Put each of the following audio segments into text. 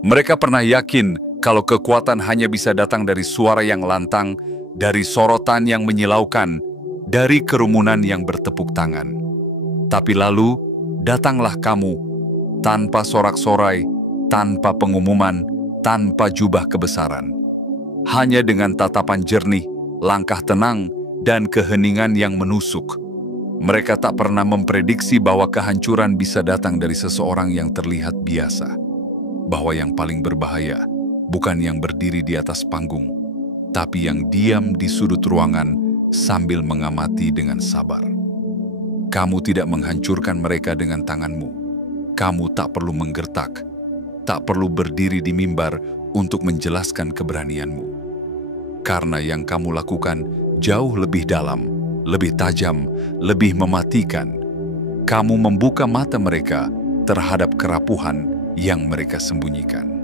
Mereka pernah yakin kalau kekuatan hanya bisa datang dari suara yang lantang, dari sorotan yang menyilaukan, dari kerumunan yang bertepuk tangan. Tapi lalu, datanglah kamu, tanpa sorak-sorai, tanpa pengumuman, tanpa jubah kebesaran. Hanya dengan tatapan jernih, langkah tenang, dan keheningan yang menusuk. Mereka tak pernah memprediksi bahwa kehancuran bisa datang dari seseorang yang terlihat biasa. Bahwa yang paling berbahaya bukan yang berdiri di atas panggung, tapi yang diam di sudut ruangan sambil mengamati dengan sabar. Kamu tidak menghancurkan mereka dengan tanganmu. Kamu tak perlu menggertak, tak perlu berdiri di mimbar untuk menjelaskan keberanianmu. Karena yang kamu lakukan jauh lebih dalam, lebih tajam, lebih mematikan. Kamu membuka mata mereka terhadap kerapuhan yang mereka sembunyikan.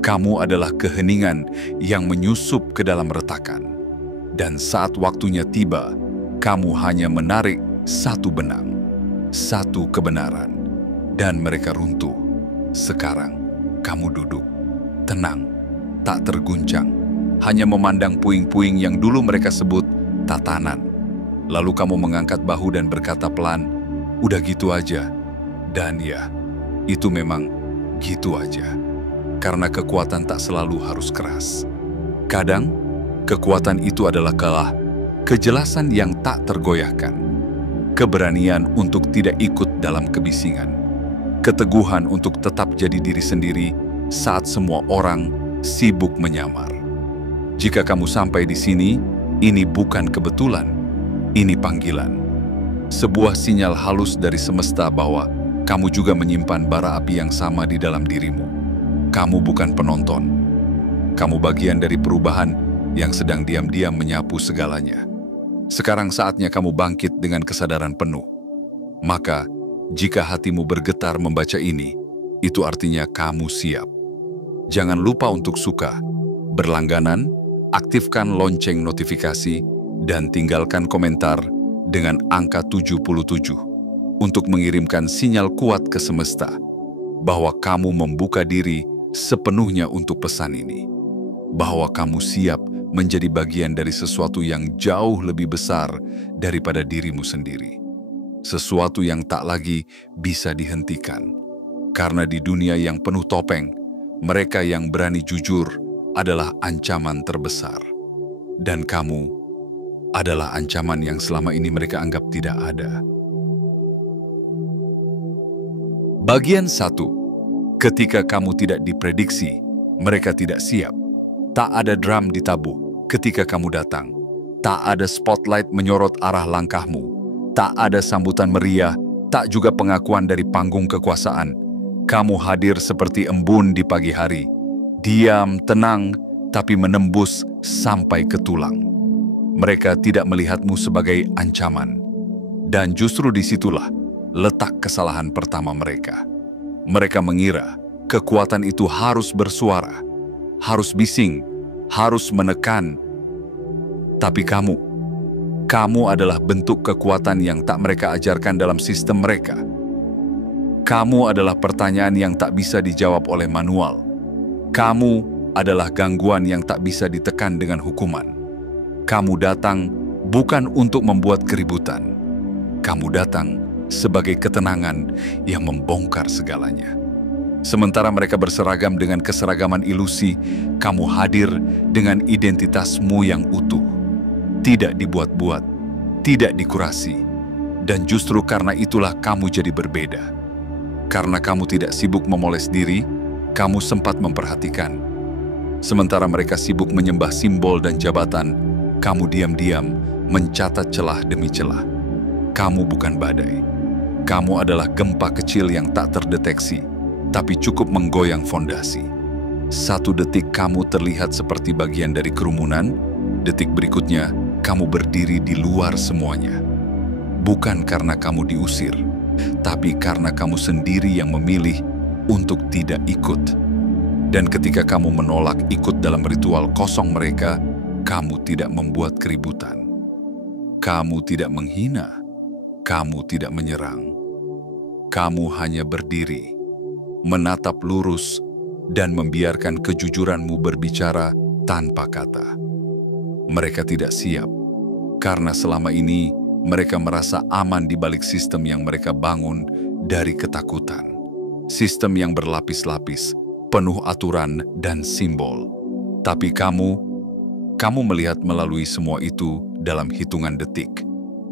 Kamu adalah keheningan yang menyusup ke dalam retakan. Dan saat waktunya tiba, kamu hanya menarik satu benang, satu kebenaran, dan mereka runtuh. Sekarang, kamu duduk, tenang, tak terguncang, hanya memandang puing-puing yang dulu mereka sebut tatanan. Lalu kamu mengangkat bahu dan berkata pelan, "Udah gitu aja." Dan ya, itu memang gitu aja. Karena kekuatan tak selalu harus keras. Kadang, kekuatan itu adalah kejelasan yang tak tergoyahkan. Keberanian untuk tidak ikut dalam kebisingan. Keteguhan untuk tetap jadi diri sendiri saat semua orang sibuk menyamar. Jika kamu sampai di sini, ini bukan kebetulan, ini panggilan. Sebuah sinyal halus dari semesta bahwa kamu juga menyimpan bara api yang sama di dalam dirimu. Kamu bukan penonton. Kamu bagian dari perubahan yang sedang diam-diam menyapu segalanya. Sekarang saatnya kamu bangkit dengan kesadaran penuh. Maka, jika hatimu bergetar membaca ini, itu artinya kamu siap. Jangan lupa untuk suka, berlangganan, aktifkan lonceng notifikasi, dan tinggalkan komentar dengan angka 77 untuk mengirimkan sinyal kuat ke semesta bahwa kamu membuka diri sepenuhnya untuk pesan ini. Bahwa kamu siap menjadi bagian dari sesuatu yang jauh lebih besar daripada dirimu sendiri. Sesuatu yang tak lagi bisa dihentikan. Karena di dunia yang penuh topeng, mereka yang berani jujur adalah ancaman terbesar. Dan kamu adalah ancaman yang selama ini mereka anggap tidak ada. Bagian 1. Ketika kamu tidak diprediksi, mereka tidak siap. Tak ada drum ditabuh ketika kamu datang. Tak ada spotlight menyorot arah langkahmu. Tak ada sambutan meriah, tak juga pengakuan dari panggung kekuasaan. Kamu hadir seperti embun di pagi hari. Diam, tenang, tapi menembus sampai ke tulang. Mereka tidak melihatmu sebagai ancaman. Dan justru disitulah letak kesalahan pertama mereka. Mereka mengira kekuatan itu harus bersuara, harus bising, harus menekan. Tapi kamu adalah bentuk kekuatan yang tak mereka ajarkan dalam sistem mereka. Kamu adalah pertanyaan yang tak bisa dijawab oleh manual. Kamu adalah gangguan yang tak bisa ditekan dengan hukuman. Kamu datang bukan untuk membuat keributan. Kamu datang sebagai ketenangan yang membongkar segalanya. Sementara mereka berseragam dengan keseragaman ilusi, kamu hadir dengan identitasmu yang utuh. Tidak dibuat-buat, tidak dikurasi. Dan justru karena itulah kamu jadi berbeda. Karena kamu tidak sibuk memoles diri, kamu sempat memperhatikan. Sementara mereka sibuk menyembah simbol dan jabatan, kamu diam-diam mencatat celah demi celah. Kamu bukan badai. Kamu adalah gempa kecil yang tak terdeteksi, tapi cukup menggoyang fondasi. 1 detik kamu terlihat seperti bagian dari kerumunan, detik berikutnya kamu berdiri di luar semuanya. Bukan karena kamu diusir, tapi karena kamu sendiri yang memilih untuk tidak ikut. Dan ketika kamu menolak ikut dalam ritual kosong mereka, kamu tidak membuat keributan. Kamu tidak menghina, kamu tidak menyerang. Kamu hanya berdiri, menatap lurus, dan membiarkan kejujuranmu berbicara tanpa kata. Mereka tidak siap, karena selama ini mereka merasa aman di balik sistem yang mereka bangun dari ketakutan. Sistem yang berlapis-lapis, penuh aturan dan simbol. Tapi kamu melihat melalui semua itu dalam hitungan detik.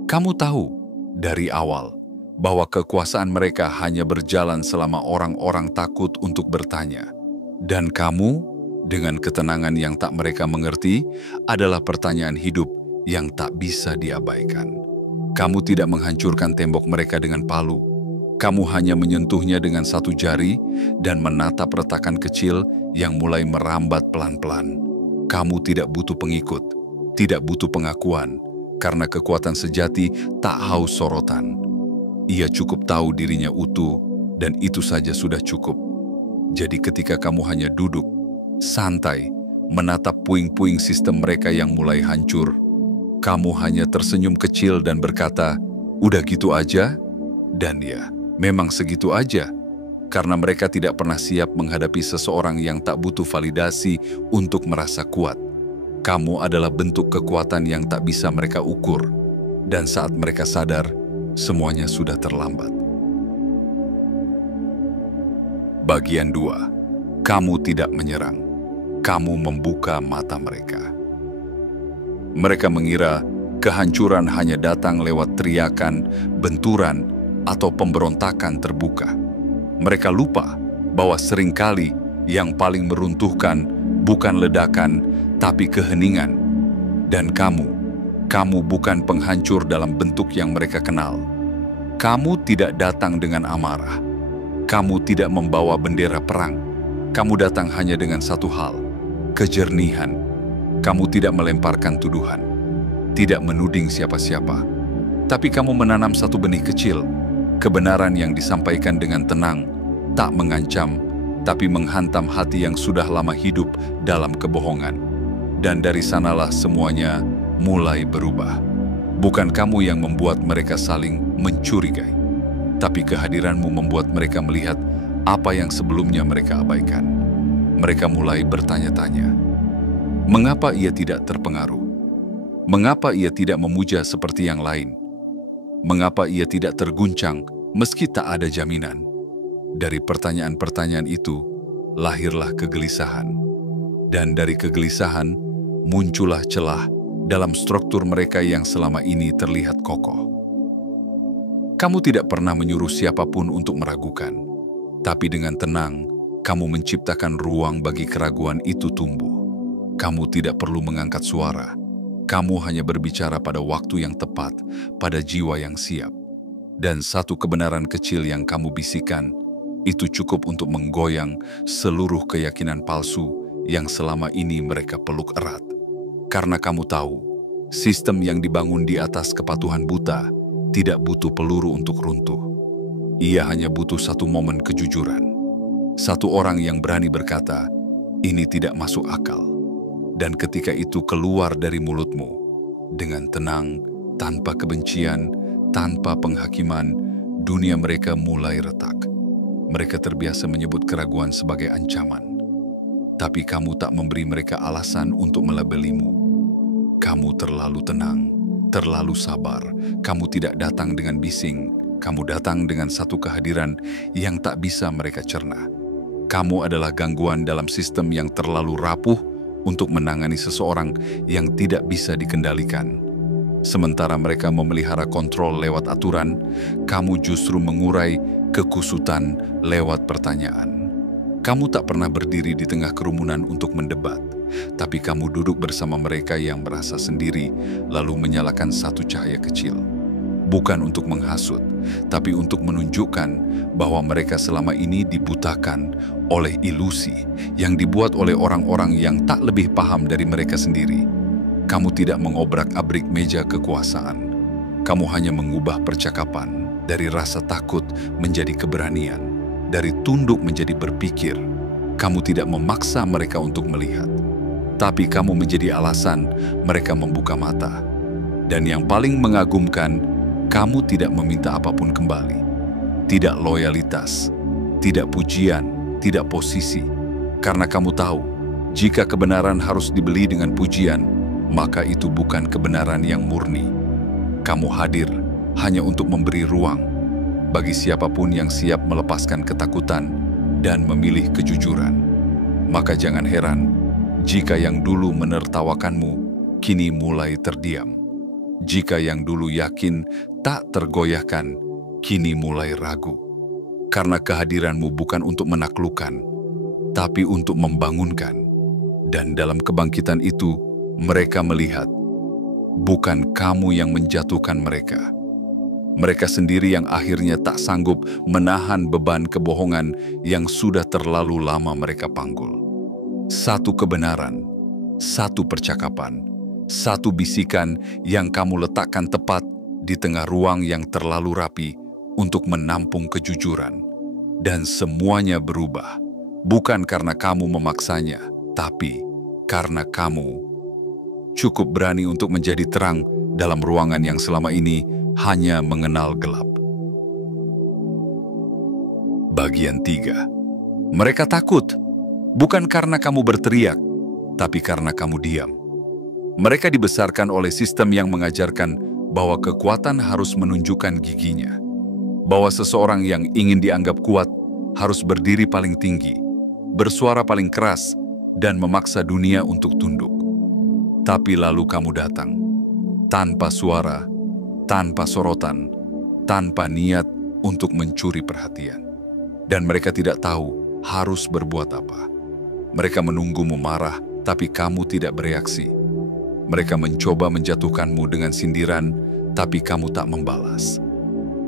Kamu tahu dari awal bahwa kekuasaan mereka hanya berjalan selama orang-orang takut untuk bertanya. Dan kamu, dengan ketenangan yang tak mereka mengerti, adalah pertanyaan hidup yang tak bisa diabaikan. Kamu tidak menghancurkan tembok mereka dengan palu. Kamu hanya menyentuhnya dengan satu jari dan menatap retakan kecil yang mulai merambat pelan-pelan. Kamu tidak butuh pengikut, tidak butuh pengakuan, karena kekuatan sejati tak haus sorotan. Ia cukup tahu dirinya utuh, dan itu saja sudah cukup. Jadi ketika kamu hanya duduk, santai, menatap puing-puing sistem mereka yang mulai hancur, kamu hanya tersenyum kecil dan berkata, "Udah gitu aja?" Dan ya, memang segitu aja. Karena mereka tidak pernah siap menghadapi seseorang yang tak butuh validasi untuk merasa kuat. Kamu adalah bentuk kekuatan yang tak bisa mereka ukur. Dan saat mereka sadar, semuanya sudah terlambat. Bagian 2. Kamu tidak menyerang. Kamu membuka mata mereka. Mereka mengira kehancuran hanya datang lewat teriakan, benturan, atau pemberontakan terbuka. Mereka lupa bahwa seringkali yang paling meruntuhkan bukan ledakan, tapi keheningan. Dan kamu bukan penghancur dalam bentuk yang mereka kenal. Kamu tidak datang dengan amarah. Kamu tidak membawa bendera perang. Kamu datang hanya dengan satu hal, kejernihan. Kamu tidak melemparkan tuduhan, tidak menuding siapa-siapa. Tapi kamu menanam satu benih kecil, kebenaran yang disampaikan dengan tenang, tak mengancam, tapi menghantam hati yang sudah lama hidup dalam kebohongan. Dan dari sanalah semuanya mulai berubah. Bukan kamu yang membuat mereka saling mencurigai, tapi kehadiranmu membuat mereka melihat apa yang sebelumnya mereka abaikan. Mereka mulai bertanya-tanya, mengapa ia tidak terpengaruh? Mengapa ia tidak memuja seperti yang lain? Mengapa ia tidak terguncang meski tak ada jaminan? Dari pertanyaan-pertanyaan itu, lahirlah kegelisahan. Dan dari kegelisahan, muncullah celah dalam struktur mereka yang selama ini terlihat kokoh. Kamu tidak pernah menyuruh siapapun untuk meragukan, tapi dengan tenang, kamu menciptakan ruang bagi keraguan itu tumbuh. Kamu tidak perlu mengangkat suara. Kamu hanya berbicara pada waktu yang tepat, pada jiwa yang siap. Dan satu kebenaran kecil yang kamu bisikan, itu cukup untuk menggoyang seluruh keyakinan palsu yang selama ini mereka peluk erat. Karena kamu tahu, sistem yang dibangun di atas kepatuhan buta tidak butuh peluru untuk runtuh. Ia hanya butuh satu momen kejujuran. Satu orang yang berani berkata, ini tidak masuk akal. Dan ketika itu keluar dari mulutmu, dengan tenang, tanpa kebencian, tanpa penghakiman, dunia mereka mulai retak. Mereka terbiasa menyebut keraguan sebagai ancaman. Tapi kamu tak memberi mereka alasan untuk melabelimu. Kamu terlalu tenang, terlalu sabar. Kamu tidak datang dengan bising. Kamu datang dengan satu kehadiran yang tak bisa mereka cerna. Kamu adalah gangguan dalam sistem yang terlalu rapuh untuk menangani seseorang yang tidak bisa dikendalikan. Sementara mereka memelihara kontrol lewat aturan, kamu justru mengurai kekusutan lewat pertanyaan. Kamu tak pernah berdiri di tengah kerumunan untuk mendebat, tapi kamu duduk bersama mereka yang merasa sendiri, lalu menyalakan satu cahaya kecil. Bukan untuk menghasut, tapi untuk menunjukkan bahwa mereka selama ini dibutakan oleh ilusi yang dibuat oleh orang-orang yang tak lebih paham dari mereka sendiri. Kamu tidak mengobrak-abrik meja kekuasaan. Kamu hanya mengubah percakapan dari rasa takut menjadi keberanian, dari tunduk menjadi berpikir. Kamu tidak memaksa mereka untuk melihat, tapi kamu menjadi alasan mereka membuka mata. Dan yang paling mengagumkan, kamu tidak meminta apapun kembali. Tidak loyalitas, tidak pujian, tidak posisi. Karena kamu tahu, jika kebenaran harus dibeli dengan pujian, maka itu bukan kebenaran yang murni. Kamu hadir hanya untuk memberi ruang bagi siapapun yang siap melepaskan ketakutan dan memilih kejujuran. Maka jangan heran jika yang dulu menertawakanmu kini mulai terdiam. Jika yang dulu yakin tak tergoyahkan, kini mulai ragu. Karena kehadiranmu bukan untuk menaklukkan, tapi untuk membangunkan. Dan dalam kebangkitan itu, mereka melihat, bukan kamu yang menjatuhkan mereka. Mereka sendiri yang akhirnya tak sanggup menahan beban kebohongan yang sudah terlalu lama mereka panggul. Satu kebenaran, satu percakapan, satu bisikan yang kamu letakkan tepat di tengah ruang yang terlalu rapi untuk menampung kejujuran. Dan semuanya berubah, bukan karena kamu memaksanya, tapi karena kamu cukup berani untuk menjadi terang dalam ruangan yang selama ini hanya mengenal gelap. Bagian 3. Mereka takut, bukan karena kamu berteriak, tapi karena kamu diam. Mereka dibesarkan oleh sistem yang mengajarkan bahwa kekuatan harus menunjukkan giginya, bahwa seseorang yang ingin dianggap kuat harus berdiri paling tinggi, bersuara paling keras, dan memaksa dunia untuk tunduk. Tapi lalu kamu datang, tanpa suara, tanpa sorotan, tanpa niat untuk mencuri perhatian. Dan mereka tidak tahu harus berbuat apa. Mereka menunggumu marah, tapi kamu tidak bereaksi. Mereka mencoba menjatuhkanmu dengan sindiran, tapi kamu tak membalas.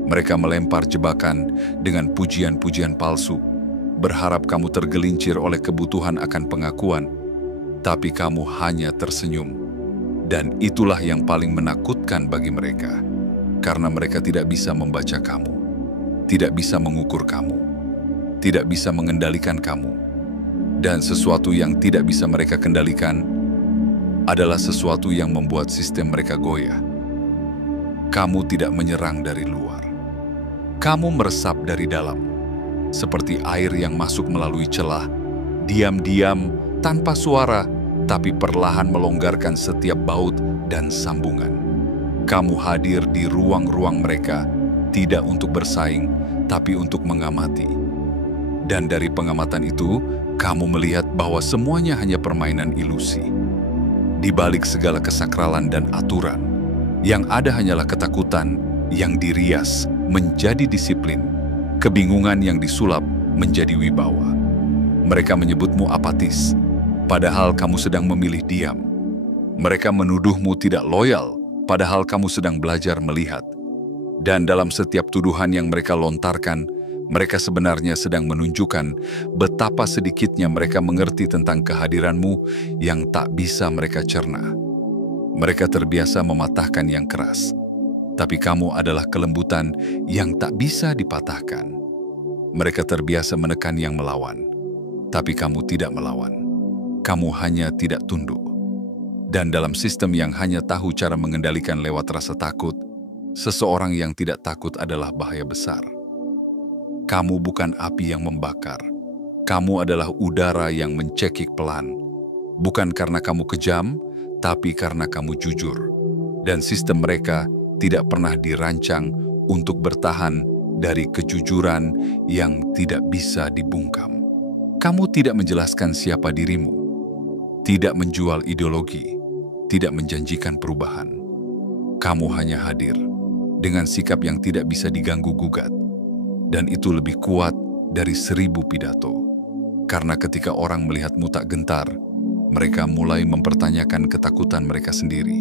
Mereka melempar jebakan dengan pujian-pujian palsu, berharap kamu tergelincir oleh kebutuhan akan pengakuan, tapi kamu hanya tersenyum. Dan itulah yang paling menakutkan bagi mereka, karena mereka tidak bisa membaca kamu, tidak bisa mengukur kamu, tidak bisa mengendalikan kamu. Dan sesuatu yang tidak bisa mereka kendalikan adalah sesuatu yang membuat sistem mereka goyah. Kamu tidak menyerang dari luar. Kamu meresap dari dalam, seperti air yang masuk melalui celah, diam-diam, tanpa suara, tapi perlahan melonggarkan setiap baut dan sambungan. Kamu hadir di ruang-ruang mereka, tidak untuk bersaing, tapi untuk mengamati. Dan dari pengamatan itu, kamu melihat bahwa semuanya hanya permainan ilusi. Di balik segala kesakralan dan aturan, yang ada hanyalah ketakutan yang dirias menjadi disiplin, kebingungan yang disulap menjadi wibawa. Mereka menyebutmu apatis, padahal kamu sedang memilih diam. Mereka menuduhmu tidak loyal, padahal kamu sedang belajar melihat. Dan dalam setiap tuduhan yang mereka lontarkan, mereka sebenarnya sedang menunjukkan betapa sedikitnya mereka mengerti tentang kehadiranmu yang tak bisa mereka cerna. Mereka terbiasa mematahkan yang keras, tapi kamu adalah kelembutan yang tak bisa dipatahkan. Mereka terbiasa menekan yang melawan, tapi kamu tidak melawan. Kamu hanya tidak tunduk. Dan dalam sistem yang hanya tahu cara mengendalikan lewat rasa takut, seseorang yang tidak takut adalah bahaya besar. Kamu bukan api yang membakar. Kamu adalah udara yang mencekik pelan. Bukan karena kamu kejam, tapi karena kamu jujur. Dan sistem mereka tidak pernah dirancang untuk bertahan dari kejujuran yang tidak bisa dibungkam. Kamu tidak menjelaskan siapa dirimu, tidak menjual ideologi, tidak menjanjikan perubahan. Kamu hanya hadir dengan sikap yang tidak bisa diganggu-gugat, dan itu lebih kuat dari 1000 pidato. Karena ketika orang melihatmu tak gentar, mereka mulai mempertanyakan ketakutan mereka sendiri.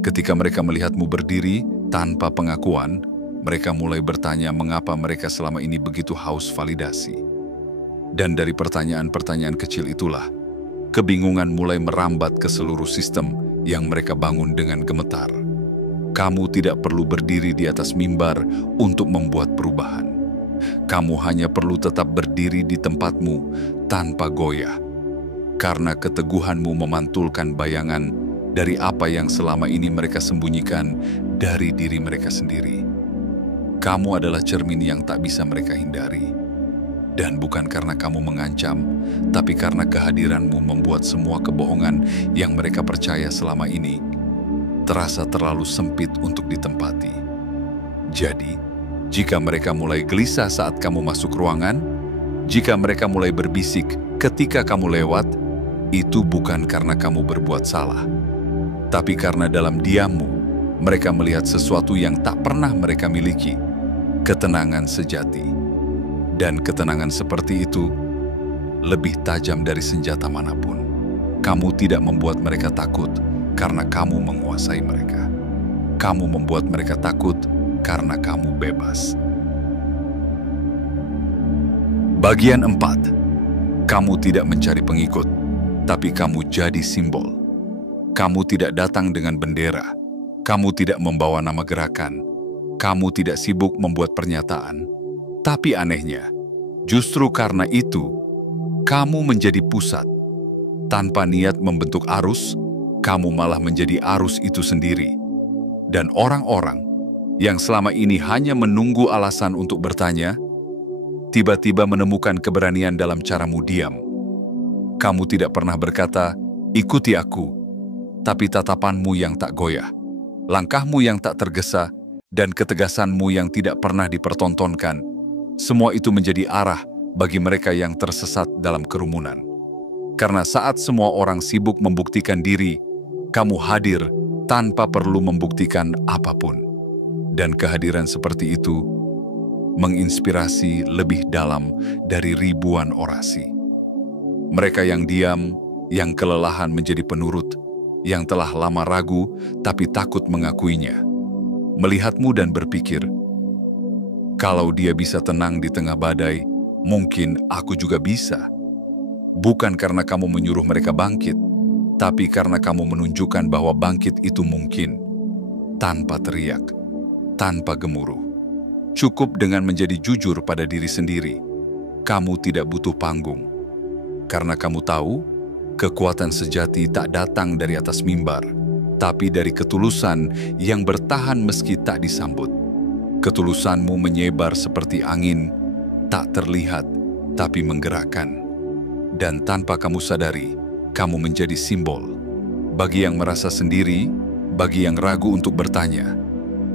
Ketika mereka melihatmu berdiri tanpa pengakuan, mereka mulai bertanya mengapa mereka selama ini begitu haus validasi. Dan dari pertanyaan-pertanyaan kecil itulah, kebingungan mulai merambat ke seluruh sistem yang mereka bangun dengan gemetar. Kamu tidak perlu berdiri di atas mimbar untuk membuat perubahan. Kamu hanya perlu tetap berdiri di tempatmu tanpa goyah. Karena keteguhanmu memantulkan bayangan dari apa yang selama ini mereka sembunyikan dari diri mereka sendiri. Kamu adalah cermin yang tak bisa mereka hindari. Dan bukan karena kamu mengancam, tapi karena kehadiranmu membuat semua kebohongan yang mereka percaya selama ini terasa terlalu sempit untuk ditempati. Jadi, jika mereka mulai gelisah saat kamu masuk ruangan, jika mereka mulai berbisik ketika kamu lewat, itu bukan karena kamu berbuat salah, tapi karena dalam diammu, mereka melihat sesuatu yang tak pernah mereka miliki, ketenangan sejati. Dan ketenangan seperti itu lebih tajam dari senjata manapun. Kamu tidak membuat mereka takut karena kamu menguasai mereka. Kamu membuat mereka takut karena kamu bebas. Bagian 4. Kamu tidak mencari pengikut, tapi kamu jadi simbol. Kamu tidak datang dengan bendera. Kamu tidak membawa nama gerakan. Kamu tidak sibuk membuat pernyataan. Tapi anehnya, justru karena itu, kamu menjadi pusat. Tanpa niat membentuk arus, kamu malah menjadi arus itu sendiri. Dan orang-orang yang selama ini hanya menunggu alasan untuk bertanya, tiba-tiba menemukan keberanian dalam caramu diam. Kamu tidak pernah berkata, "Ikuti aku," tapi tatapanmu yang tak goyah, langkahmu yang tak tergesa, dan ketegasanmu yang tidak pernah dipertontonkan, semua itu menjadi arah bagi mereka yang tersesat dalam kerumunan. Karena saat semua orang sibuk membuktikan diri, kamu hadir tanpa perlu membuktikan apapun. Dan kehadiran seperti itu menginspirasi lebih dalam dari ribuan orasi. Mereka yang diam, yang kelelahan menjadi penurut, yang telah lama ragu tapi takut mengakuinya, melihatmu dan berpikir, kalau dia bisa tenang di tengah badai, mungkin aku juga bisa. Bukan karena kamu menyuruh mereka bangkit, tapi karena kamu menunjukkan bahwa bangkit itu mungkin, tanpa teriak, tanpa gemuruh. Cukup dengan menjadi jujur pada diri sendiri. Kamu tidak butuh panggung. Karena kamu tahu, kekuatan sejati tak datang dari atas mimbar, tapi dari ketulusan yang bertahan meski tak disambut. Ketulusanmu menyebar seperti angin, tak terlihat, tapi menggerakkan. Dan tanpa kamu sadari, kamu menjadi simbol. Bagi yang merasa sendiri, bagi yang ragu untuk bertanya,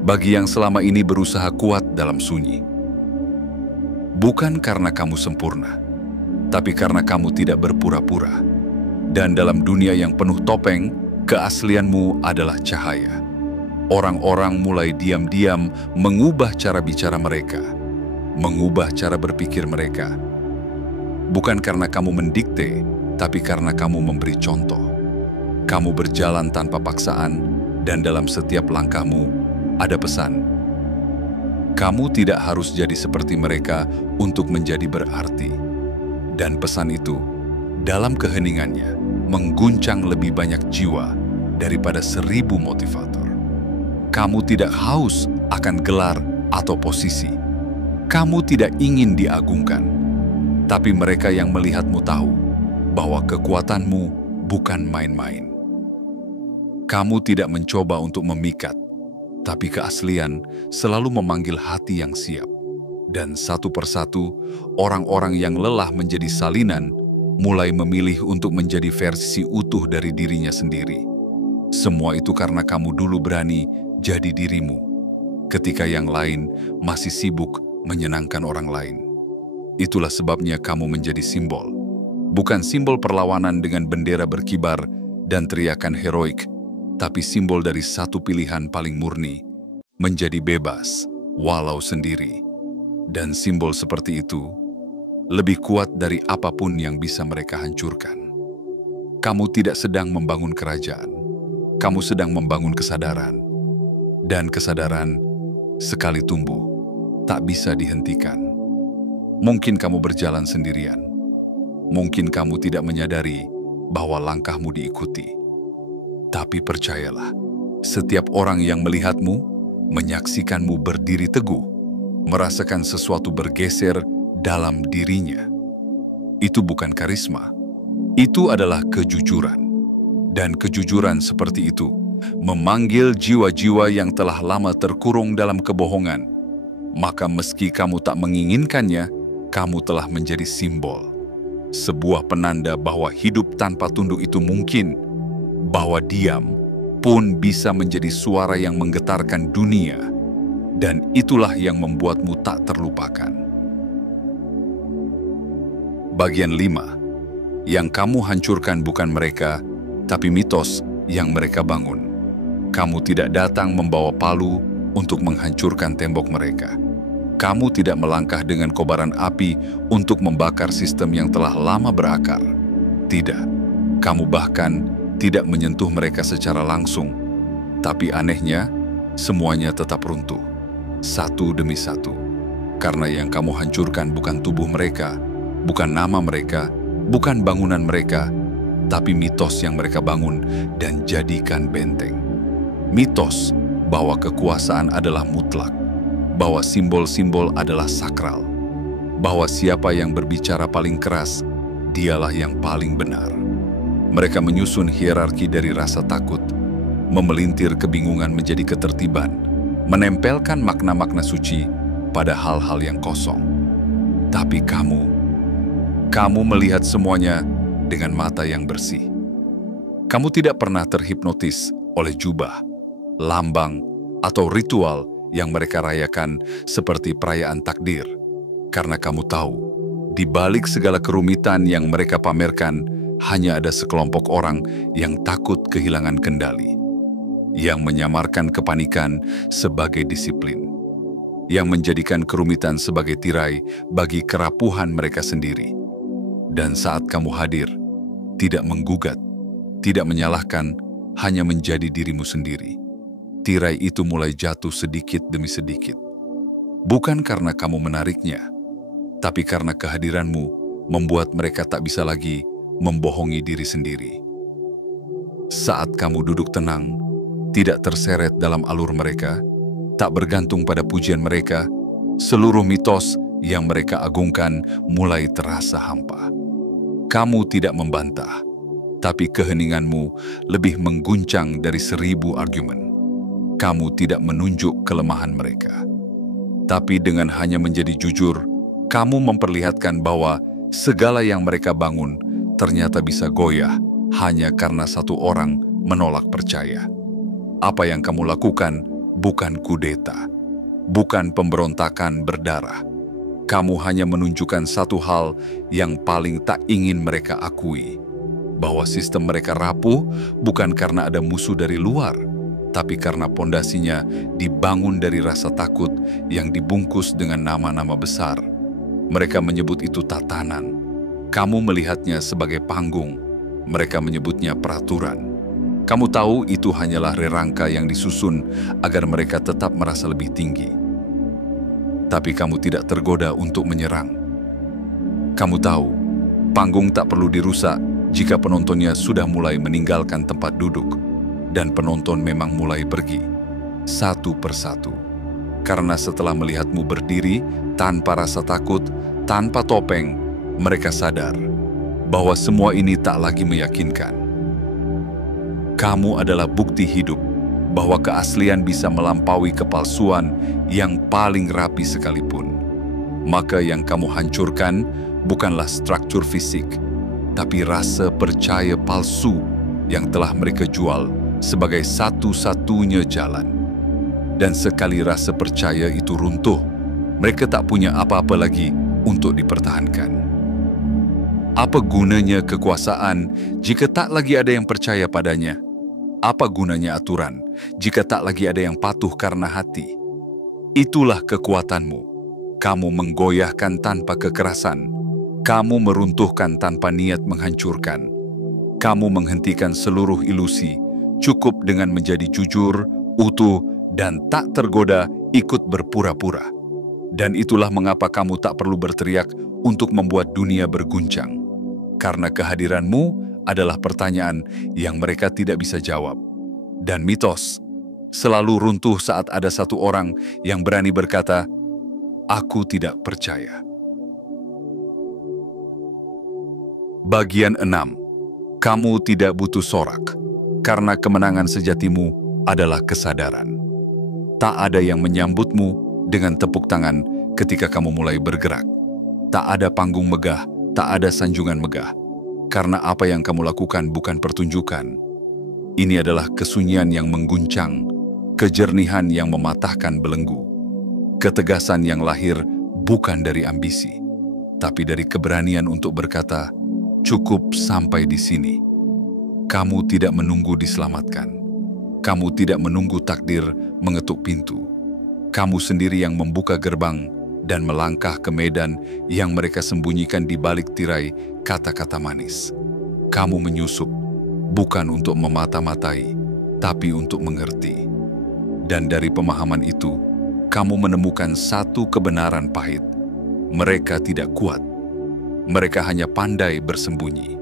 bagi yang selama ini berusaha kuat dalam sunyi. Bukan karena kamu sempurna, tapi karena kamu tidak berpura-pura. Dan dalam dunia yang penuh topeng, keaslianmu adalah cahaya. Orang-orang mulai diam-diam mengubah cara bicara mereka, mengubah cara berpikir mereka. Bukan karena kamu mendikte, tapi karena kamu memberi contoh. Kamu berjalan tanpa paksaan, dan dalam setiap langkahmu ada pesan. Kamu tidak harus jadi seperti mereka untuk menjadi berarti. Dan pesan itu, dalam keheningannya, mengguncang lebih banyak jiwa daripada 1000 motivator. Kamu tidak haus akan gelar atau posisi. Kamu tidak ingin diagungkan. Tapi mereka yang melihatmu tahu bahwa kekuatanmu bukan main-main. Kamu tidak mencoba untuk memikat, tapi keaslian selalu memanggil hati yang siap. Dan satu persatu, orang-orang yang lelah menjadi salinan mulai memilih untuk menjadi versi utuh dari dirinya sendiri. Semua itu karena kamu dulu berani jadi dirimu, ketika yang lain masih sibuk menyenangkan orang lain. Itulah sebabnya kamu menjadi simbol. Bukan simbol perlawanan dengan bendera berkibar dan teriakan heroik, tapi simbol dari satu pilihan paling murni, menjadi bebas, walau sendiri. Dan simbol seperti itu lebih kuat dari apapun yang bisa mereka hancurkan. Kamu tidak sedang membangun kerajaan, kamu sedang membangun kesadaran. Dan kesadaran, sekali tumbuh, tak bisa dihentikan. Mungkin kamu berjalan sendirian. Mungkin kamu tidak menyadari bahwa langkahmu diikuti. Tapi percayalah, setiap orang yang melihatmu, menyaksikanmu berdiri teguh, merasakan sesuatu bergeser dalam dirinya. Itu bukan karisma. Itu adalah kejujuran. Dan kejujuran seperti itu memanggil jiwa-jiwa yang telah lama terkurung dalam kebohongan. Maka meski kamu tak menginginkannya, kamu telah menjadi simbol. Sebuah penanda bahwa hidup tanpa tunduk itu mungkin, bahwa diam pun bisa menjadi suara yang menggetarkan dunia, dan itulah yang membuatmu tak terlupakan. Bagian 5. Yang kamu hancurkan bukan mereka, tapi mitos yang mereka bangun. Kamu tidak datang membawa palu untuk menghancurkan tembok mereka. Kamu tidak melangkah dengan kobaran api untuk membakar sistem yang telah lama berakar. Tidak, kamu bahkan tidak menyentuh mereka secara langsung. Tapi anehnya, semuanya tetap runtuh, satu demi satu. Karena yang kamu hancurkan bukan tubuh mereka, bukan nama mereka, bukan bangunan mereka, tapi mitos yang mereka bangun dan jadikan benteng. Mitos bahwa kekuasaan adalah mutlak, bahwa simbol-simbol adalah sakral, bahwa siapa yang berbicara paling keras, dialah yang paling benar. Mereka menyusun hierarki dari rasa takut, memelintir kebingungan menjadi ketertiban, menempelkan makna-makna suci pada hal-hal yang kosong. Tapi kamu melihat semuanya dengan mata yang bersih. Kamu tidak pernah terhipnotis oleh jubah, lambang, atau ritual yang mereka rayakan seperti perayaan takdir. Karena kamu tahu, di balik segala kerumitan yang mereka pamerkan, hanya ada sekelompok orang yang takut kehilangan kendali, yang menyamarkan kepanikan sebagai disiplin, yang menjadikan kerumitan sebagai tirai bagi kerapuhan mereka sendiri. Dan saat kamu hadir, tidak menggugat, tidak menyalahkan, hanya menjadi dirimu sendiri. Tirai itu mulai jatuh sedikit demi sedikit. Bukan karena kamu menariknya, tapi karena kehadiranmu membuat mereka tak bisa lagi membohongi diri sendiri. Saat kamu duduk tenang, tidak terseret dalam alur mereka, tak bergantung pada pujian mereka, seluruh mitos yang mereka agungkan mulai terasa hampa. Kamu tidak membantah, tapi keheninganmu lebih mengguncang dari 1000 argumen. Kamu tidak menunjuk kelemahan mereka. Tapi dengan hanya menjadi jujur, kamu memperlihatkan bahwa segala yang mereka bangun ternyata bisa goyah hanya karena satu orang menolak percaya. Apa yang kamu lakukan bukan kudeta, bukan pemberontakan berdarah. Kamu hanya menunjukkan satu hal yang paling tak ingin mereka akui, bahwa sistem mereka rapuh bukan karena ada musuh dari luar, tapi karena pondasinya dibangun dari rasa takut yang dibungkus dengan nama-nama besar. Mereka menyebut itu tatanan. Kamu melihatnya sebagai panggung. Mereka menyebutnya peraturan. Kamu tahu itu hanyalah rerangka yang disusun agar mereka tetap merasa lebih tinggi. Tapi kamu tidak tergoda untuk menyerang. Kamu tahu, panggung tak perlu dirusak jika penontonnya sudah mulai meninggalkan tempat duduk. Dan penonton memang mulai pergi, satu persatu. Karena setelah melihatmu berdiri, tanpa rasa takut, tanpa topeng, mereka sadar bahwa semua ini tak lagi meyakinkan. Kamu adalah bukti hidup bahwa keaslian bisa melampaui kepalsuan yang paling rapi sekalipun. Maka yang kamu hancurkan bukanlah struktur fisik, tapi rasa percaya palsu yang telah mereka jual sebagai satu-satunya jalan. Dan sekali rasa percaya itu runtuh, mereka tak punya apa-apa lagi untuk dipertahankan. Apa gunanya kekuasaan jika tak lagi ada yang percaya padanya? Apa gunanya aturan jika tak lagi ada yang patuh karena hati? Itulah kekuatanmu. Kamu menggoyahkan tanpa kekerasan. Kamu meruntuhkan tanpa niat menghancurkan. Kamu menghentikan seluruh ilusi, cukup dengan menjadi jujur, utuh, dan tak tergoda ikut berpura-pura. Dan itulah mengapa kamu tak perlu berteriak untuk membuat dunia berguncang. Karena kehadiranmu adalah pertanyaan yang mereka tidak bisa jawab. Dan mitos selalu runtuh saat ada satu orang yang berani berkata, "Aku tidak percaya." Bagian 6. Kamu tidak butuh sorak, karena kemenangan sejatimu adalah kesadaran. Tak ada yang menyambutmu dengan tepuk tangan ketika kamu mulai bergerak. Tak ada panggung megah, tak ada sanjungan megah. Karena apa yang kamu lakukan bukan pertunjukan. Ini adalah kesunyian yang mengguncang, kejernihan yang mematahkan belenggu. Ketegasan yang lahir bukan dari ambisi, tapi dari keberanian untuk berkata, cukup sampai di sini. Kamu tidak menunggu diselamatkan. Kamu tidak menunggu takdir mengetuk pintu. Kamu sendiri yang membuka gerbang dan melangkah ke medan yang mereka sembunyikan di balik tirai kata-kata manis. Kamu menyusup, bukan untuk memata-matai, tapi untuk mengerti. Dan dari pemahaman itu, kamu menemukan satu kebenaran pahit. Mereka tidak kuat. Mereka hanya pandai bersembunyi.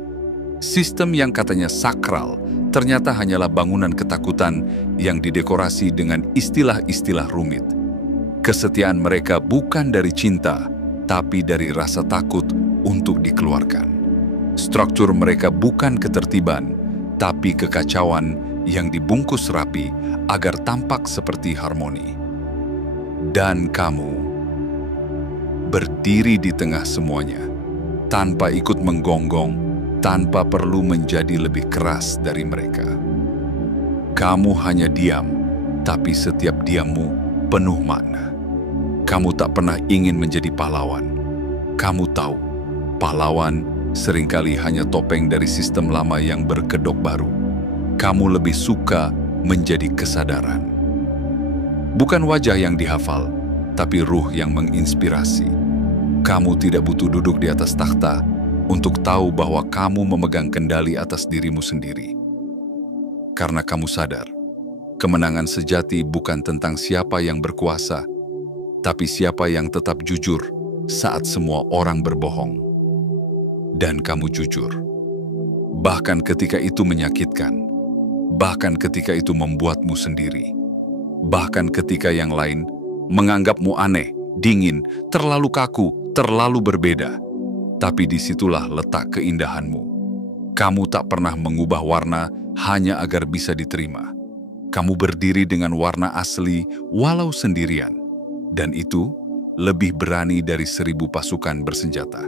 Sistem yang katanya sakral ternyata hanyalah bangunan ketakutan yang didekorasi dengan istilah-istilah rumit. Kesetiaan mereka bukan dari cinta, tapi dari rasa takut untuk dikeluarkan. Struktur mereka bukan ketertiban, tapi kekacauan yang dibungkus rapi agar tampak seperti harmoni. Dan kamu berdiri di tengah semuanya, tanpa ikut menggonggong, tanpa perlu menjadi lebih keras dari mereka. Kamu hanya diam, tapi setiap diammu penuh makna. Kamu tak pernah ingin menjadi pahlawan. Kamu tahu, pahlawan seringkali hanya topeng dari sistem lama yang berkedok baru. Kamu lebih suka menjadi kesadaran. Bukan wajah yang dihafal, tapi ruh yang menginspirasi. Kamu tidak butuh duduk di atas takhta untuk tahu bahwa kamu memegang kendali atas dirimu sendiri. Karena kamu sadar, kemenangan sejati bukan tentang siapa yang berkuasa, tapi siapa yang tetap jujur saat semua orang berbohong. Dan kamu jujur. Bahkan ketika itu menyakitkan. Bahkan ketika itu membuatmu sendiri. Bahkan ketika yang lain menganggapmu aneh, dingin, terlalu kaku, terlalu berbeda. Tapi disitulah letak keindahanmu. Kamu tak pernah mengubah warna hanya agar bisa diterima. Kamu berdiri dengan warna asli walau sendirian. Dan itu lebih berani dari 1000 pasukan bersenjata.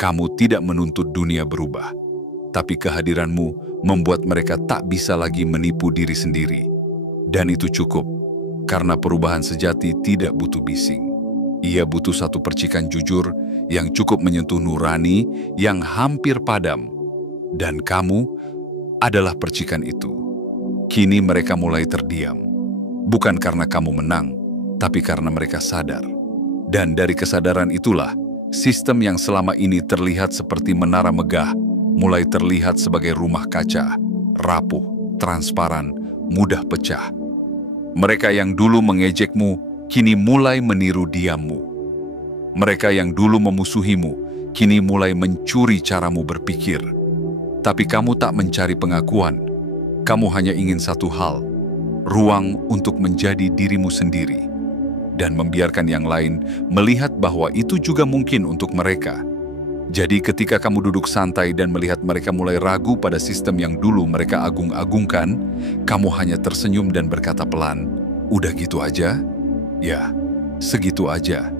Kamu tidak menuntut dunia berubah. Tapi kehadiranmu membuat mereka tak bisa lagi menipu diri sendiri. Dan itu cukup, karena perubahan sejati tidak butuh bising. Ia butuh satu percikan jujur yang cukup menyentuh nurani yang hampir padam. Dan kamu adalah percikan itu. Kini mereka mulai terdiam. Bukan karena kamu menang, tapi karena mereka sadar. Dan dari kesadaran itulah, sistem yang selama ini terlihat seperti menara megah, mulai terlihat sebagai rumah kaca, rapuh, transparan, mudah pecah. Mereka yang dulu mengejekmu, kini mulai meniru diammu. Mereka yang dulu memusuhimu, kini mulai mencuri caramu berpikir. Tapi kamu tak mencari pengakuan. Kamu hanya ingin satu hal, ruang untuk menjadi dirimu sendiri. Dan membiarkan yang lain melihat bahwa itu juga mungkin untuk mereka. Jadi ketika kamu duduk santai dan melihat mereka mulai ragu pada sistem yang dulu mereka agung-agungkan, kamu hanya tersenyum dan berkata pelan, "Udah gitu aja?" Ya, segitu aja.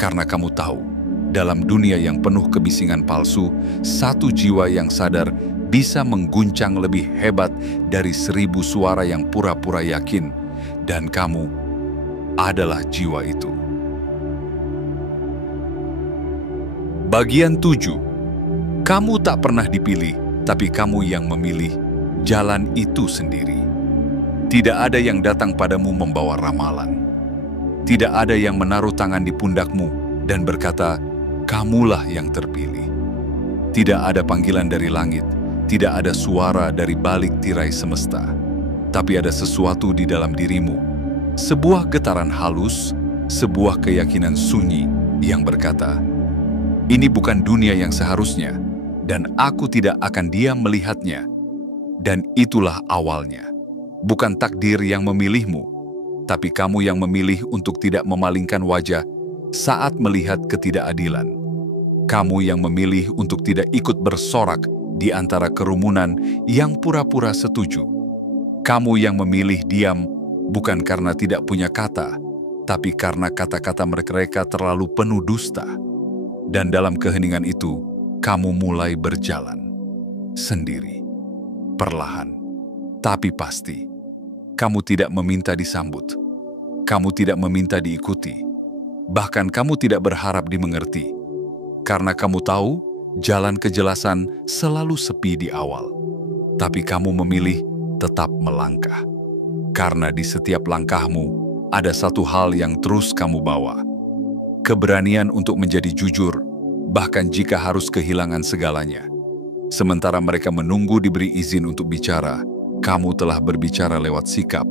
Karena kamu tahu, dalam dunia yang penuh kebisingan palsu, satu jiwa yang sadar bisa mengguncang lebih hebat dari 1000 suara yang pura-pura yakin, dan kamu adalah jiwa itu. Bagian 7. Kamu tak pernah dipilih, tapi kamu yang memilih jalan itu sendiri. Tidak ada yang datang padamu membawa ramalan. Tidak ada yang menaruh tangan di pundakmu dan berkata, "Kamulah yang terpilih." Tidak ada panggilan dari langit, tidak ada suara dari balik tirai semesta. Tapi ada sesuatu di dalam dirimu, sebuah getaran halus, sebuah keyakinan sunyi yang berkata, "Ini bukan dunia yang seharusnya, dan aku tidak akan diam melihatnya." Dan itulah awalnya. Bukan takdir yang memilihmu, tapi kamu yang memilih untuk tidak memalingkan wajah saat melihat ketidakadilan. Kamu yang memilih untuk tidak ikut bersorak di antara kerumunan yang pura-pura setuju. Kamu yang memilih diam bukan karena tidak punya kata, tapi karena kata-kata mereka terlalu penuh dusta. Dan dalam keheningan itu, kamu mulai berjalan sendiri, perlahan, tapi pasti. Kamu tidak meminta disambut, kamu tidak meminta diikuti, bahkan kamu tidak berharap dimengerti. Karena kamu tahu, jalan kejelasan selalu sepi di awal. Tapi kamu memilih tetap melangkah. Karena di setiap langkahmu, ada satu hal yang terus kamu bawa. Keberanian untuk menjadi jujur, bahkan jika harus kehilangan segalanya. Sementara mereka menunggu diberi izin untuk bicara, kamu telah berbicara lewat sikap.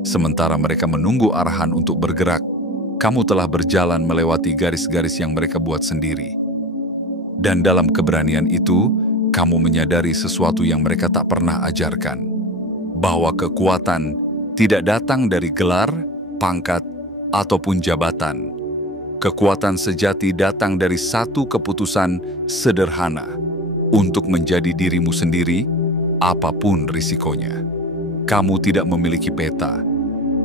Sementara mereka menunggu arahan untuk bergerak, kamu telah berjalan melewati garis-garis yang mereka buat sendiri. Dan dalam keberanian itu, kamu menyadari sesuatu yang mereka tak pernah ajarkan. Bahwa kekuatan tidak datang dari gelar, pangkat, ataupun jabatan. Kekuatan sejati datang dari satu keputusan sederhana untuk menjadi dirimu sendiri, apapun risikonya. Kamu tidak memiliki peta,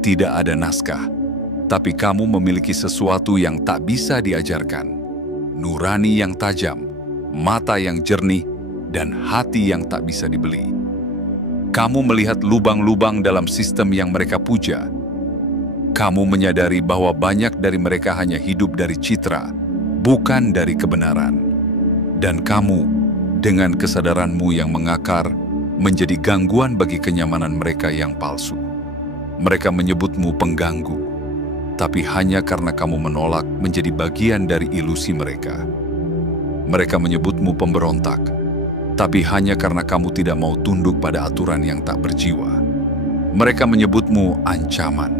tidak ada naskah, tapi kamu memiliki sesuatu yang tak bisa diajarkan. Nurani yang tajam, mata yang jernih, dan hati yang tak bisa dibeli. Kamu melihat lubang-lubang dalam sistem yang mereka puja. Kamu menyadari bahwa banyak dari mereka hanya hidup dari citra, bukan dari kebenaran. Dan kamu, dengan kesadaranmu yang mengakar, menjadi gangguan bagi kenyamanan mereka yang palsu. Mereka menyebutmu pengganggu, tapi hanya karena kamu menolak menjadi bagian dari ilusi mereka. Mereka menyebutmu pemberontak, tapi hanya karena kamu tidak mau tunduk pada aturan yang tak berjiwa. Mereka menyebutmu ancaman,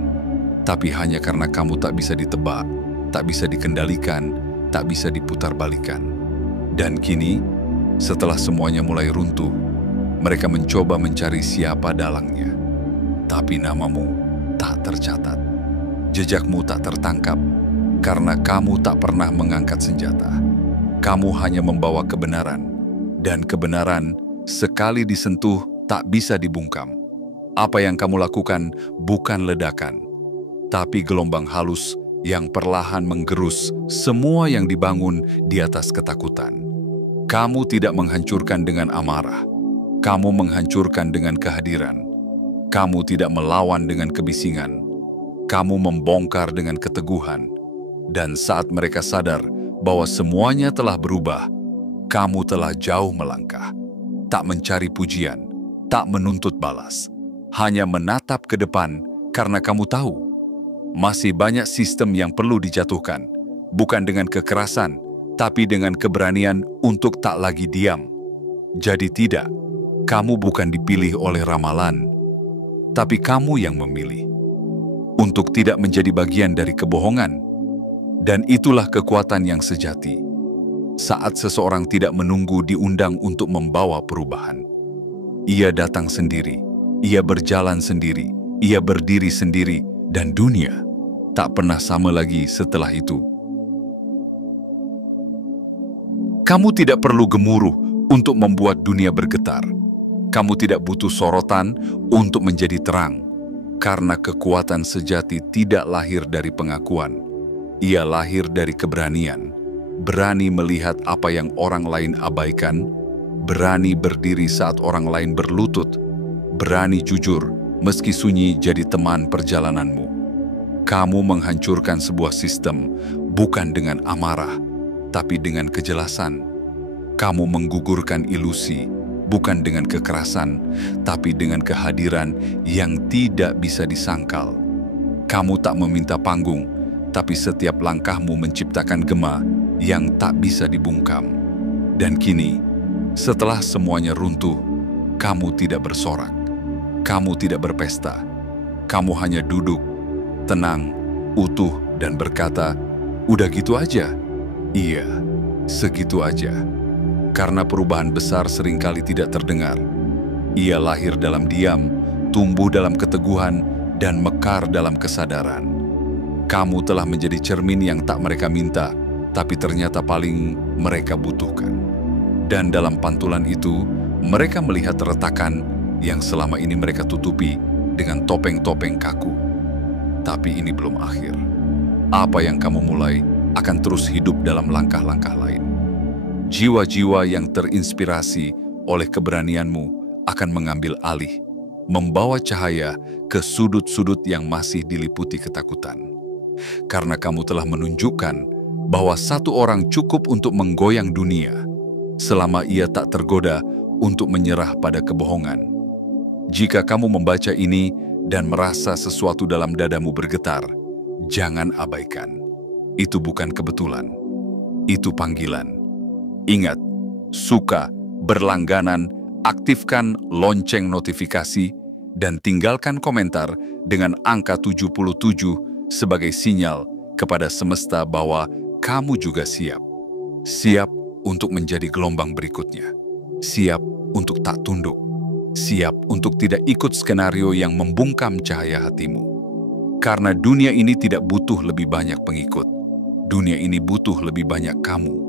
tapi hanya karena kamu tak bisa ditebak, tak bisa dikendalikan, tak bisa diputarbalikkan. Dan kini, setelah semuanya mulai runtuh, mereka mencoba mencari siapa dalangnya. Tapi namamu tak tercatat, jejakmu tak tertangkap, karena kamu tak pernah mengangkat senjata. Kamu hanya membawa kebenaran, dan kebenaran sekali disentuh tak bisa dibungkam. Apa yang kamu lakukan bukan ledakan, tapi gelombang halus yang perlahan menggerus semua yang dibangun di atas ketakutan. Kamu tidak menghancurkan dengan amarah, kamu menghancurkan dengan kehadiran. Kamu tidak melawan dengan kebisingan, kamu membongkar dengan keteguhan. Dan saat mereka sadar bahwa semuanya telah berubah, kamu telah jauh melangkah. Tak mencari pujian, tak menuntut balas, hanya menatap ke depan karena kamu tahu masih banyak sistem yang perlu dijatuhkan, bukan dengan kekerasan, tapi dengan keberanian untuk tak lagi diam. Jadi tidak, kamu bukan dipilih oleh ramalan, tapi kamu yang memilih untuk tidak menjadi bagian dari kebohongan. Dan itulah kekuatan yang sejati. Saat seseorang tidak menunggu diundang untuk membawa perubahan. Ia datang sendiri, ia berjalan sendiri, ia berdiri sendiri, dan dunia tak pernah sama lagi setelah itu. Kamu tidak perlu gemuruh untuk membuat dunia bergetar. Kamu tidak butuh sorotan untuk menjadi terang, karena kekuatan sejati tidak lahir dari pengakuan. Ia lahir dari keberanian, berani melihat apa yang orang lain abaikan, berani berdiri saat orang lain berlutut, berani jujur meski sunyi jadi teman perjalananmu. Kamu menghancurkan sebuah sistem bukan dengan amarah, tapi dengan kejelasan. Kamu menggugurkan ilusi bukan dengan kekerasan, tapi dengan kehadiran yang tidak bisa disangkal. Kamu tak meminta panggung, tapi setiap langkahmu menciptakan gema yang tak bisa dibungkam. Dan kini, setelah semuanya runtuh, kamu tidak bersorak, kamu tidak berpesta, kamu hanya duduk, tenang, utuh, dan berkata, "Udah gitu aja?" Iya, segitu aja. Karena perubahan besar seringkali tidak terdengar. Ia lahir dalam diam, tumbuh dalam keteguhan, dan mekar dalam kesadaran. Kamu telah menjadi cermin yang tak mereka minta, tapi ternyata paling mereka butuhkan. Dan dalam pantulan itu, mereka melihat retakan yang selama ini mereka tutupi dengan topeng-topeng kaku. Tapi ini belum akhir. Apa yang kamu mulai akan terus hidup dalam langkah-langkah lain. Jiwa-jiwa yang terinspirasi oleh keberanianmu akan mengambil alih, membawa cahaya ke sudut-sudut yang masih diliputi ketakutan. Karena kamu telah menunjukkan bahwa satu orang cukup untuk menggoyang dunia, selama ia tak tergoda untuk menyerah pada kebohongan. Jika kamu membaca ini dan merasa sesuatu dalam dadamu bergetar, jangan abaikan. Itu bukan kebetulan, itu panggilan. Ingat, suka, berlangganan, aktifkan lonceng notifikasi, dan tinggalkan komentar dengan angka 77 sebagai sinyal kepada semesta bahwa kamu juga siap. Siap untuk menjadi gelombang berikutnya. Siap untuk tak tunduk. Siap untuk tidak ikut skenario yang membungkam cahaya hatimu. Karena dunia ini tidak butuh lebih banyak pengikut. Dunia ini butuh lebih banyak kamu.